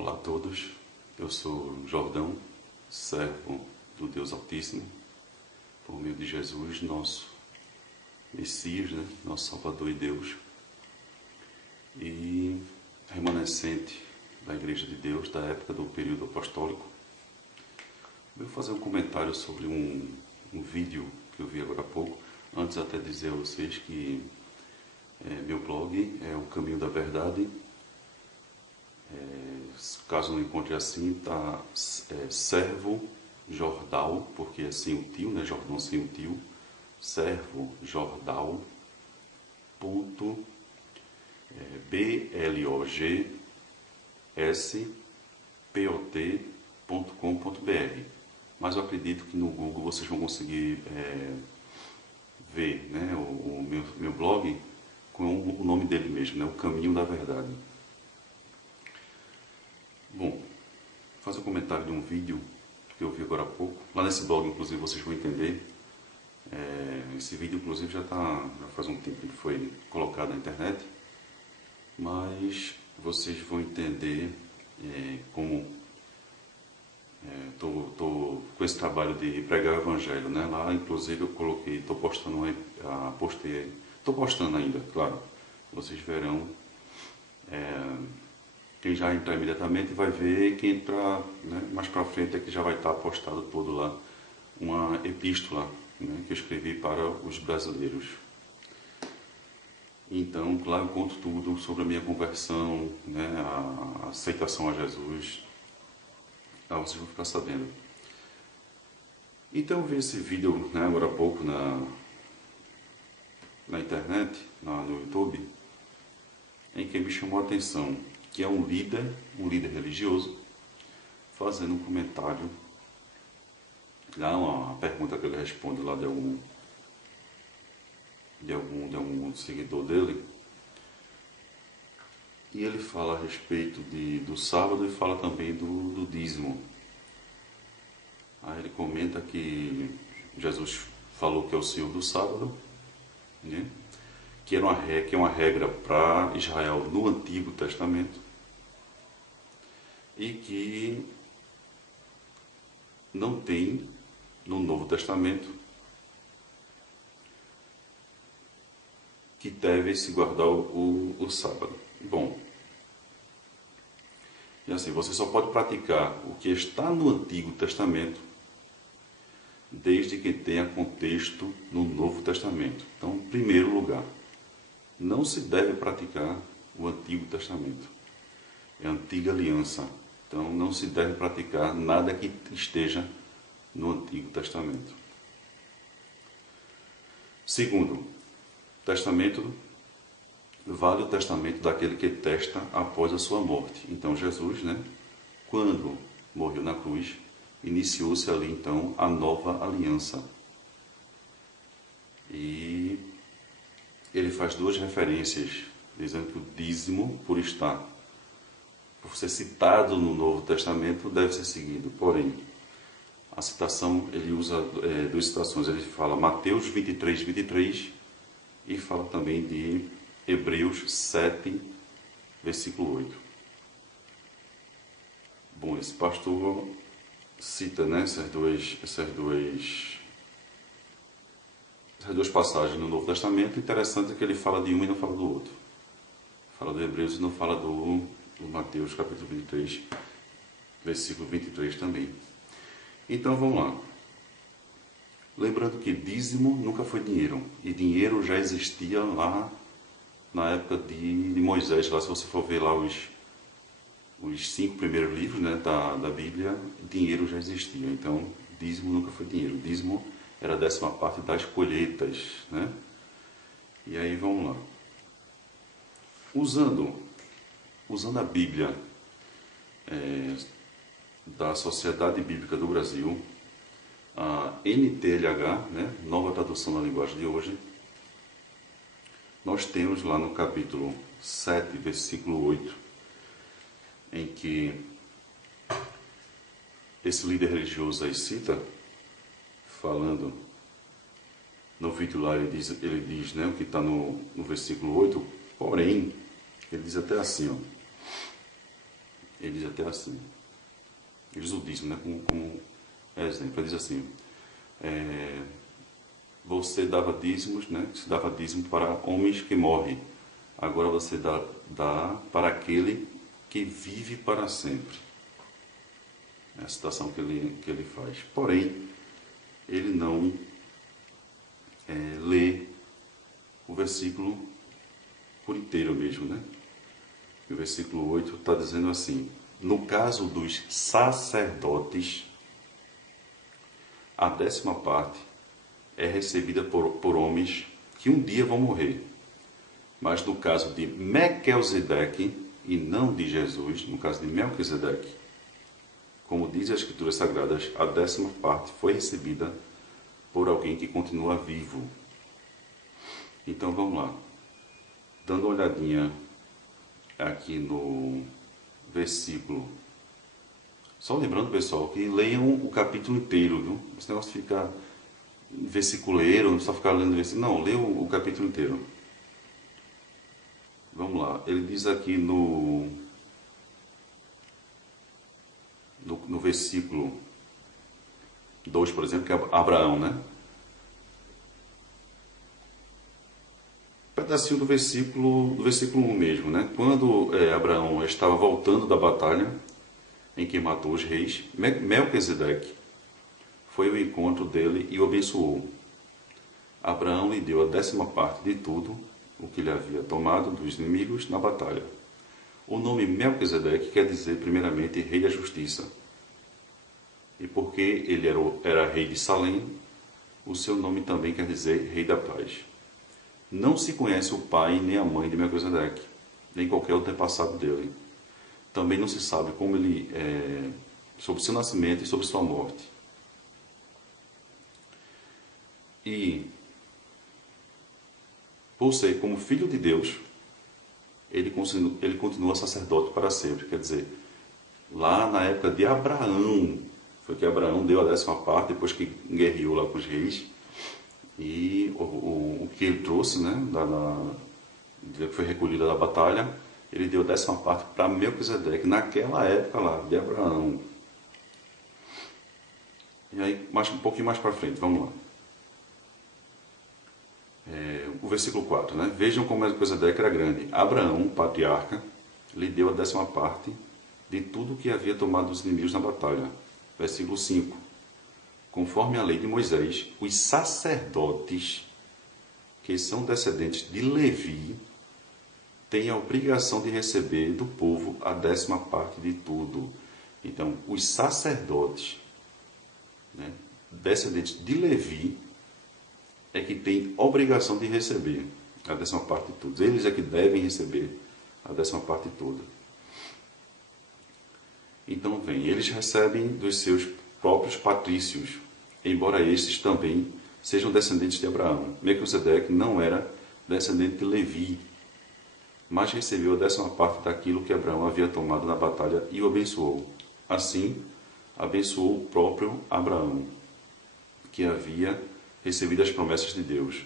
Olá a todos, eu sou Jordão, servo do Deus Altíssimo, por meio de Jesus, nosso Messias, nosso Salvador e Deus, e remanescente da Igreja de Deus da época do período apostólico. Vou fazer um comentário sobre um vídeo que eu vi agora há pouco, antes até dizer a vocês que meu blog é o Caminho da Verdade. Caso não encontre assim, tá servo Jordal, porque é sem o tio, né? Jordão sem o tio, servo Jordal ponto blogspot.com.br. Mas eu acredito que no Google vocês vão conseguir ver, né, o meu blog com o nome dele mesmo, né, o Caminho da Verdade. Bom, vou fazer um comentário de um vídeo que eu vi agora há pouco. Lá nesse blog, inclusive, vocês vão entender. Esse vídeo, inclusive, já faz um tempo que foi colocado na internet. Mas vocês vão entender como estou com esse trabalho de pregar o Evangelho, né? Lá, inclusive, eu coloquei, estou postando ainda, claro. Vocês verão. Quem já entrar imediatamente vai ver, quem entrar, né, mais para frente é que já vai estar postado todo lá uma epístola, né, que eu escrevi para os brasileiros. Então, lá eu conto tudo sobre a minha conversão, né, a aceitação a Jesus. Vocês vão ficar sabendo. Então eu vi esse vídeo, né, agora há pouco na internet, no YouTube, em que me chamou a atenção que é um líder religioso, fazendo um comentário, lá uma pergunta que ele responde lá de algum seguidor dele, e ele fala a respeito do sábado e fala também do dízimo. Aí ele comenta que Jesus falou que é o Senhor do sábado, né? Que é uma regra para Israel no Antigo Testamento, e que não tem no Novo Testamento, que deve se guardar o sábado. Bom, e assim, você só pode praticar o que está no Antigo Testamento desde que tenha contexto no Novo Testamento. Então, em primeiro lugar, não se deve praticar o Antigo Testamento. É a antiga aliança. Então, não se deve praticar nada que esteja no Antigo Testamento. Segundo, testamento vale o testamento daquele que testa após a sua morte. Então, Jesus, né, quando morreu na cruz, iniciou-se ali, então, a nova aliança. E ele faz duas referências, dizendo que o dízimo, por ser citado no Novo Testamento, deve ser seguido. Porém, a citação, ele usa duas citações. Ele fala Mateus 23, 23 e fala também de Hebreus 7, versículo 8. Bom, esse pastor cita, né, essas duas passagens no Novo Testamento. Interessante é que ele fala de um e não fala do outro. Fala do Hebreus e não fala do Mateus, capítulo 23, versículo 23 também. Então, vamos lá. Lembrando que dízimo nunca foi dinheiro. E dinheiro já existia lá na época de Moisés. Lá, se você for ver lá os 5 primeiros livros, né, da Bíblia, dinheiro já existia. Então, dízimo nunca foi dinheiro. Dízimo era a 10ª parte das colheitas, né? E aí, vamos lá. Usando a Bíblia da Sociedade Bíblica do Brasil, a NTLH, né, Nova Tradução na Linguagem de Hoje, nós temos lá no capítulo 7, versículo 8, em que esse líder religioso aí cita, falando no vídeo lá, ele diz, né, o que está no versículo 8, porém, ele diz até assim, ó, Ele diz até assim, ele diz o dízimo, né, como exemplo, ele diz assim, você dava dízimos, né, se dava dízimo para homens que morrem, agora você dá para aquele que vive para sempre. É a citação que ele faz. Porém, ele não lê o versículo por inteiro mesmo, né? E o versículo 8 está dizendo assim, no caso dos sacerdotes, a 10ª parte é recebida por homens que um dia vão morrer. Mas no caso de Melquisedeque, e não de Jesus, no caso de Melquisedeque, como diz as Escrituras Sagradas, a 10ª parte foi recebida por alguém que continua vivo. Então vamos lá. Dando uma olhadinha aqui no versículo. Só lembrando, pessoal, que leiam o capítulo inteiro, viu? Esse negócio de ficar versiculeiro, não precisa ficar lendo versículo. Não, leia o capítulo inteiro. Vamos lá. Ele diz aqui no versículo 2, por exemplo, que é Abraão, né? Pedacinho do versículo 1 mesmo, né? Quando Abraão estava voltando da batalha em que matou os reis, Melquisedeque foi ao encontro dele e o abençoou. Abraão lhe deu a 10ª parte de tudo o que ele havia tomado dos inimigos na batalha. O nome Melquisedeque quer dizer, primeiramente, rei da justiça. E porque ele era rei de Salém, o seu nome também quer dizer rei da paz. Não se conhece o pai nem a mãe de Melquisedeque, nem qualquer antepassado dele. Também não se sabe como ele sobre seu nascimento e sobre sua morte. E, por ser como filho de Deus, ele continua sacerdote para sempre. Quer dizer, lá na época de Abraão, foi que Abraão deu a 10ª parte, depois que guerreou lá com os reis, e o que ele trouxe, né, que foi recolhido da batalha, ele deu a 10ª parte para Melquisedeque, naquela época lá, de Abraão. E aí, um pouquinho mais para frente, vamos lá. O versículo 4, né? Vejam como Melquisedeque era grande. Abraão, patriarca, lhe deu a 10ª parte de tudo que havia tomado dos inimigos na batalha. Versículo 5. Conforme a lei de Moisés, os sacerdotes, que são descendentes de Levi, têm a obrigação de receber do povo a 10ª parte de tudo. Então, os sacerdotes, né, descendentes de Levi, é que têm obrigação de receber a 10ª parte de tudo. Eles é que devem receber a 10ª parte toda. Então, eles recebem dos seus próprios patrícios, embora estes também sejam descendentes de Abraão. Melquisedeque não era descendente de Levi, mas recebeu a 10ª parte daquilo que Abraão havia tomado na batalha e o abençoou. Assim, abençoou o próprio Abraão, que havia recebido as promessas de Deus.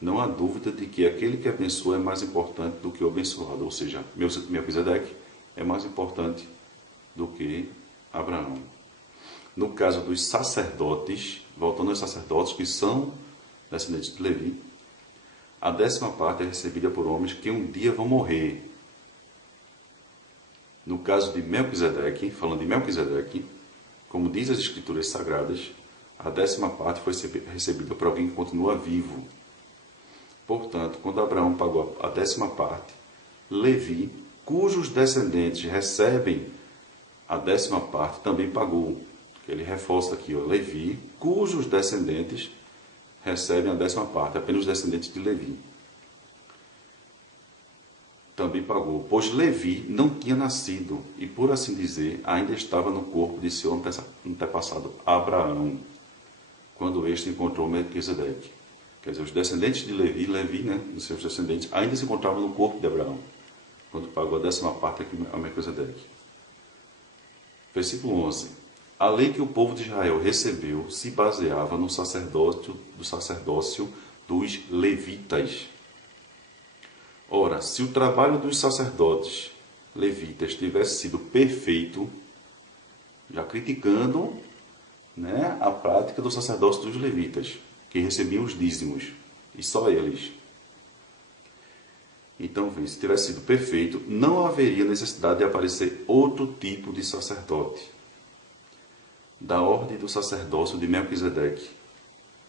Não há dúvida de que aquele que abençoa é mais importante do que o abençoado, ou seja, Melquisedeque é mais importante do que Abraão. No caso dos sacerdotes, voltando aos sacerdotes que são descendentes de Levi, a 10ª parte é recebida por homens que um dia vão morrer. No caso de Melquisedeque, falando de Melquisedeque, como diz as Escrituras Sagradas, a 10ª parte foi recebida por alguém que continua vivo. Portanto, quando Abraão pagou a 10ª parte, Levi, cujos descendentes recebem a 10ª parte, também pagou. Ele reforça aqui, Levi, cujos descendentes recebem a 10ª parte, apenas os descendentes de Levi. Também pagou, pois Levi não tinha nascido e, por assim dizer, ainda estava no corpo de seu antepassado Abraão, quando este encontrou Melquisedeque. Quer dizer, os descendentes de Levi, né, os seus descendentes, ainda se encontravam no corpo de Abraão, quando pagou a 10ª parte aqui a Melquisedeque. Versículo 11. A lei que o povo de Israel recebeu se baseava no sacerdócio dos levitas. Ora, se o trabalho dos sacerdotes levitas tivesse sido perfeito, já criticando, né, a prática do sacerdócio dos levitas, que recebiam os dízimos, e só eles. Então, se tivesse sido perfeito, não haveria necessidade de aparecer outro tipo de sacerdote, da ordem do sacerdócio de Melquisedeque,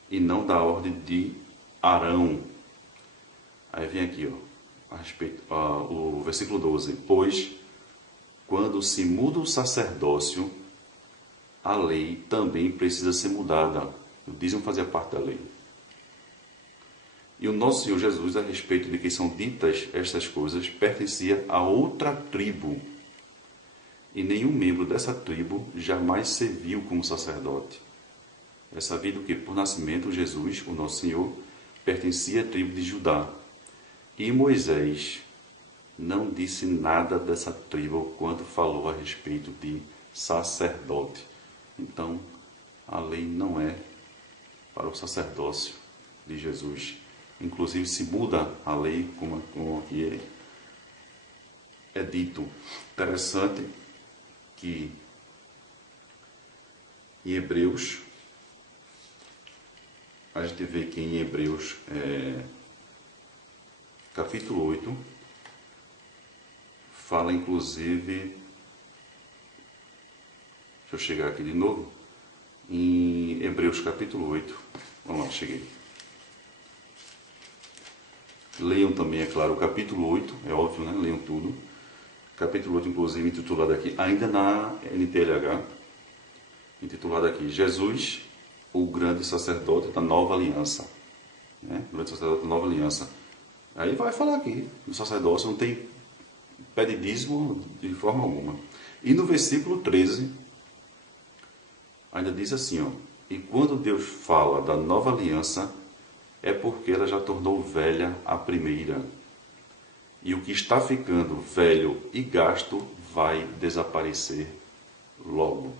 e não da ordem de Arão. Aí vem aqui, ó, a respeito, o versículo 12. Pois, quando se muda o sacerdócio, a lei também precisa ser mudada. O dízimo fazia parte da lei. E o nosso Senhor Jesus, a respeito de quem são ditas estas coisas, pertencia a outra tribo. E nenhum membro dessa tribo jamais serviu como sacerdote. É sabido que, por nascimento, Jesus, o nosso Senhor, pertencia à tribo de Judá. E Moisés não disse nada dessa tribo quando falou a respeito de sacerdote. Então, a lei não é para o sacerdócio de Jesus. Inclusive, se muda a lei, como aqui é dito. Interessante que em Hebreus, a gente vê que em Hebreus, capítulo 8, fala inclusive, deixa eu chegar aqui de novo, em Hebreus capítulo 8, vamos lá, cheguei. Leiam também, é claro, o capítulo 8, é óbvio, né? Leiam tudo. Capítulo 8, inclusive, intitulado aqui, ainda na NTLH, intitulado aqui, Jesus, o grande sacerdote da nova aliança. Né? O grande sacerdote da nova aliança. Aí vai falar aqui, o sacerdócio não tem pé de dízimo de forma alguma. E no versículo 13, ainda diz assim, ó, e quando Deus fala da nova aliança, é porque ela já tornou velha a primeira. E o que está ficando velho e gasto vai desaparecer logo.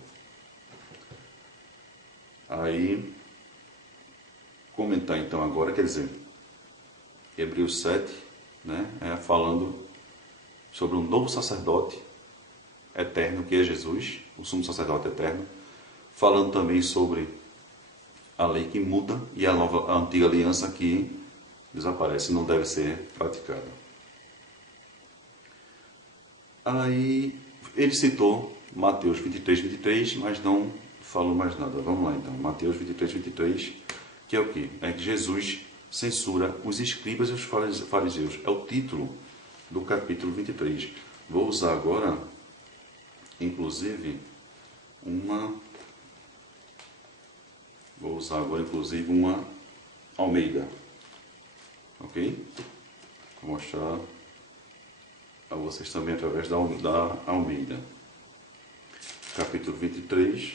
Aí, comentar então agora, quer dizer, Hebreus 7, né, falando sobre um novo sacerdote eterno, que é Jesus, o sumo sacerdote eterno, falando também sobre a lei que muda e a antiga aliança que desaparece, não deve ser praticada. Aí ele citou Mateus 23, 23, mas não falou mais nada. Vamos lá então, Mateus 23, 23, que é o quê? É que Jesus censura os escribas e os fariseus. É o título do capítulo 23. Vou usar agora, inclusive, uma Almeida. Ok? Vou mostrar a vocês também através da Almeida. Capítulo 23,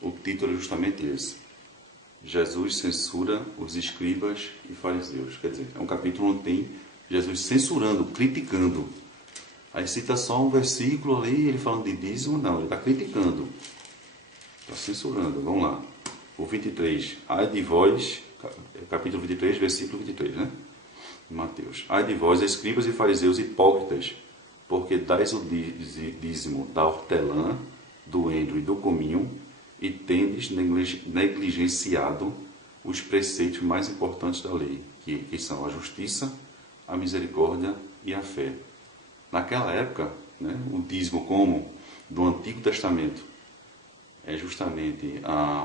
o título é justamente esse. Jesus censura os escribas e fariseus. Quer dizer, é um capítulo onde tem Jesus censurando, criticando. Aí cita só um versículo ali, ele falando de dízimo, não, ele está criticando. Está censurando, vamos lá. O 23, ai de vós, capítulo 23, versículo 23, né? Mateus. Ai de vós, escribas e fariseus hipócritas, porque dais o dízimo da hortelã, do endro e do cominho, e tendes negligenciado os preceitos mais importantes da lei, que são a justiça, a misericórdia e a fé. Naquela época, né, o dízimo como do Antigo Testamento é justamente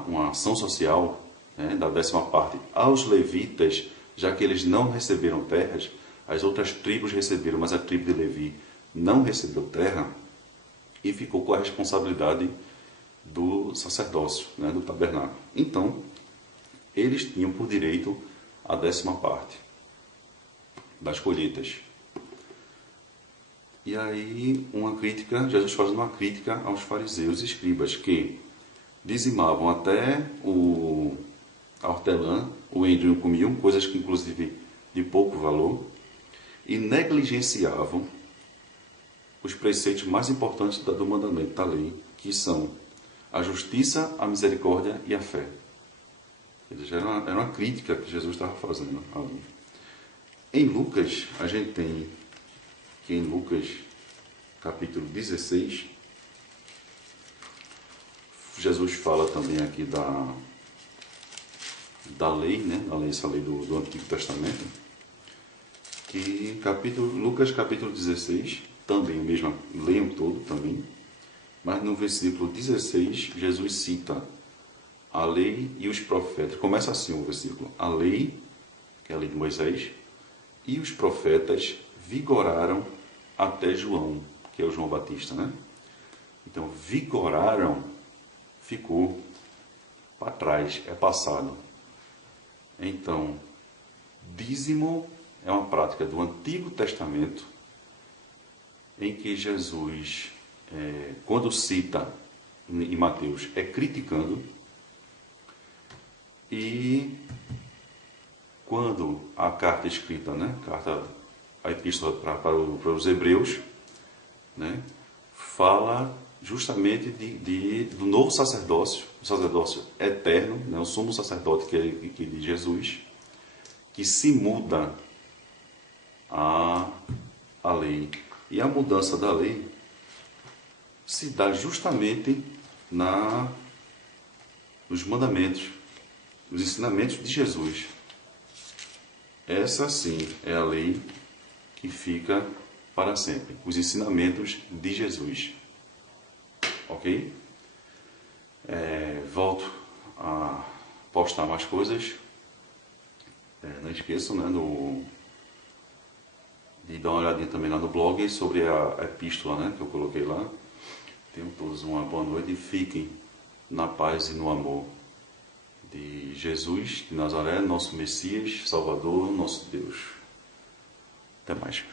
uma ação social, né, da 10ª parte aos levitas, já que eles não receberam terras, as outras tribos receberam, mas a tribo de Levi não recebeu terra e ficou com a responsabilidade do sacerdócio, né, do tabernáculo. Então, eles tinham por direito a 10ª parte das colheitas. E aí, Jesus faz uma crítica aos fariseus e escribas, que dizimavam até a hortelã, o endro e o cominho, coisas que inclusive de pouco valor, e negligenciavam os preceitos mais importantes do mandamento, da lei, que são a justiça, a misericórdia e a fé. Era uma crítica que Jesus estava fazendo ali. Em Lucas, a gente tem que em Lucas, capítulo 16, Jesus fala também aqui da lei, né? Essa lei do Antigo Testamento, que Lucas capítulo 16, também, mesmo, leiam todo também, mas no versículo 16, Jesus cita a lei e os profetas. Começa assim o versículo: a lei, que é a lei de Moisés, e os profetas vigoraram até João, que é o João Batista, né? Então, vigoraram ficou para trás, é passado. Então, dízimo é uma prática do Antigo Testamento em que Jesus, quando cita em Mateus, é criticando, e quando a carta escrita, né, a epístola para os hebreus, né, fala justamente do novo sacerdócio, o sacerdócio eterno, né, o sumo sacerdote que é de Jesus, que se muda a lei. E a mudança da lei se dá justamente nos mandamentos, nos ensinamentos de Jesus. Essa sim é a lei que fica para sempre, os ensinamentos de Jesus. Ok? Volto a postar mais coisas. Não esqueçam, né, de dar uma olhadinha também lá no blog sobre a epístola, né, que eu coloquei lá. Tenham todos uma boa noite e fiquem na paz e no amor de Jesus de Nazaré, nosso Messias, Salvador, nosso Deus. Até mais.